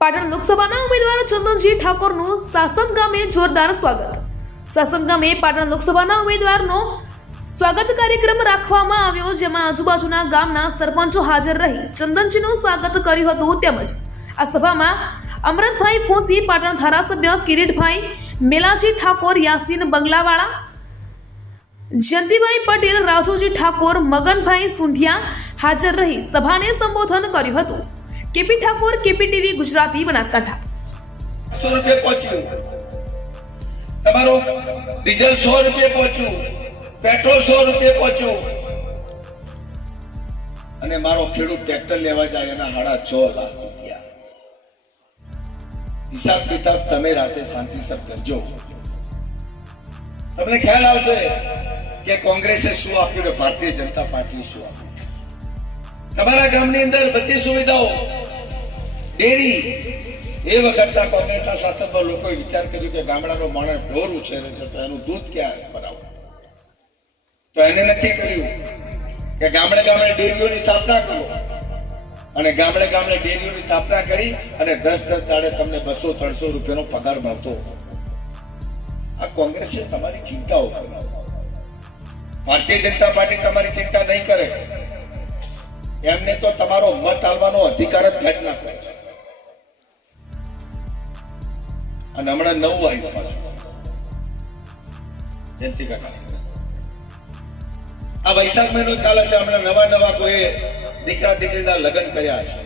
પાટણ લોકસભાના ઉમેદવાર ચંદનજી ઠાકોરનું સાસણ ગામે જોરદાર સ્વાગત. સાસણ ગામે પાટણ લોકસભાના ઉમેદવારનો સ્વાગત કાર્યક્રમ રાખવામાં આવ્યો, જેમાં આજુબાજુના ગામના સરપંચો હાજર રહી ચંદનજીનું સ્વાગત કર્યું હતું. તેમજ આ સભામાં અમરતભાઈ ફોસી, પાટણ ધારાસભ્ય કિરીટભાઈ મેલાજી ઠાકોર, યાસીન બંગલાવાળા, જયંતિભાઈ પટેલ, રાજુજી ઠાકોર, મગનભાઈ સુંઢિયા હાજર રહી સભાને સંબોધન કર્યું હતું. KP Thakor, KP TV Gujarati, Banaskantha. 100 રૂપિયા પહોંચ્યું, તમારું ડીઝલ 100 રૂપિયા પહોંચ્યું, પેટ્રોલ 100 રૂપિયા પહોંચ્યું, અને મારો ખેડૂત ટ્રેક્ટર લેવા જાય એના 6.5 લાખ રૂપિયા. હિસાબ કિતાબ તમે રાતે શાંતિસર કરજો. તમને ખ્યાલ આવશે કે કોંગ્રેસે શું આપ્યું ને ભારતીય જનતા પાર્ટી શું આપ્યું. તમારા ગામની અંદર બધી સુવિધાઓ, ડેરી, એ વખતના કોંગ્રેસના શાસનમાં લોકોએ વિચાર કર્યો કે ગામડાનો માણસ ઢોર ઉછેરે છે તો એનું દૂધ ક્યાં બનાવવું. તો એને નક્કી કર્યું કે ગામડે ગામડે ડેરીઓની સ્થાપના કરો, અને ગામડે ગામડે ડેરીઓની સ્થાપના કરી અને 10 દાડે તમને 200-300 રૂપિયાનો પગાર મળતો. આ કોંગ્રેસે તમારી ચિંતાઓ કરી. ભારતીય જનતા પાર્ટી તમારી ચિંતા નહીં કરે. એમને તો તમારો મત આલવાનો અધિકાર જ ઘટ ના કરે છે. અને હમણાં નવું આવ્યું પાછું જયંતિ કાકા, આ વૈશાખ મહિનો ચાલે છે. હમણાં નવા કોઈ દીકરા દીકરીના લગ્ન કર્યા છે,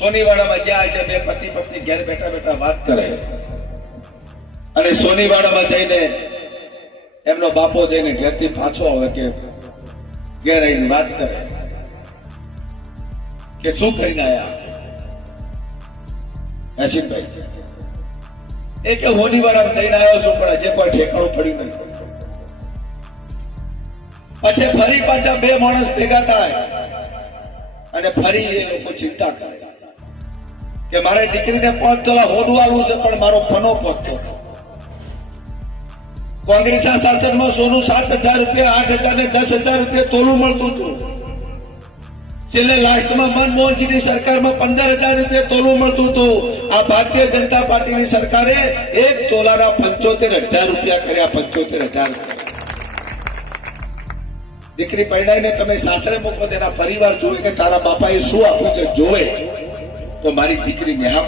સોનીવાડામાં ગયા છે, બે પતિ પત્ની ઘેર બેઠા બેઠા વાત કરે, અને સોનીવાડામાં જઈને એમનો બાપો જઈને ઘેરથી પાછો આવે કે ઘેર આવીને વાત કરે કે શું કરીને આયા યાસીનભાઈ. એ કે હોનીવાડામાં જઈને આવ્યો છું, પણ હજે કોઈ ઠેકાણું પડ્યું નહીં. પછી ફરી પાછા બે માણસ ભેગા થાય અને ફરી એ લોકો ચિંતા કરે કે મારે દીકરીને 5 તોલા હોડું આવવું છે, પણ મારો ફનો પહોંચતો. કોંગ્રેસના શાસનમાં સોનું 7,000 રૂપિયા, 8,000 ને 10,000 રૂપિયા તોલું મળતું હતું. છેલ્લે લાસ્ટમાં મનમોહનસિંહની સરકારમાં 15,000 રૂપિયા તોલું મળતું હતું. આ ભારતીય જનતા પાર્ટીની સરકારે 1 તોલાના 75,000 રૂપિયા કર્યા. 75,000. દીકરી પરણાઈને તમે સાસરે મૂકો, તેના પરિવાર જોવે કે તારા બાપાએ શું આપ્યું છે જોવે, તો મારી દીકરી નેહા